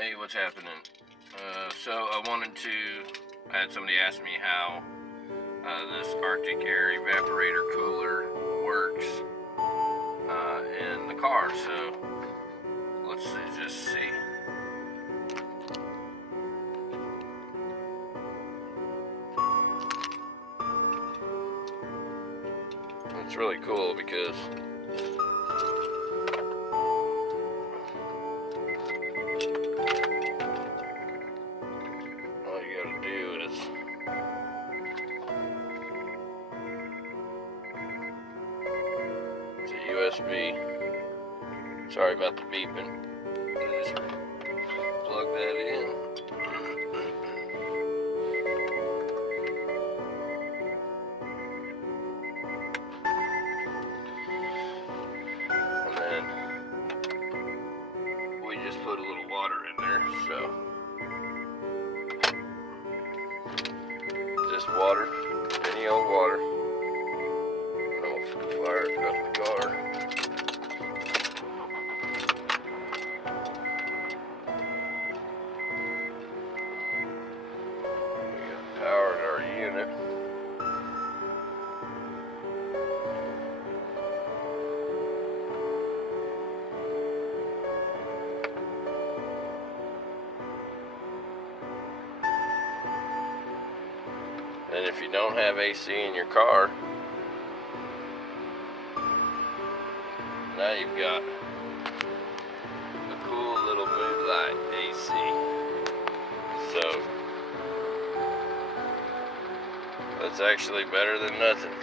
Hey, what's happening? So I had somebody ask me how this Arctic Air evaporator cooler works in the car. So let's just see. It's really cool because all you gotta do is it's a USB. Sorry about the beeping. Just plug that in. And then we just put a little water in there, so just water, any old water. I'll fire it up in the car. We got power to our unit. And if you don't have AC in your car, now you've got a cool little mood light AC. So that's actually better than nothing.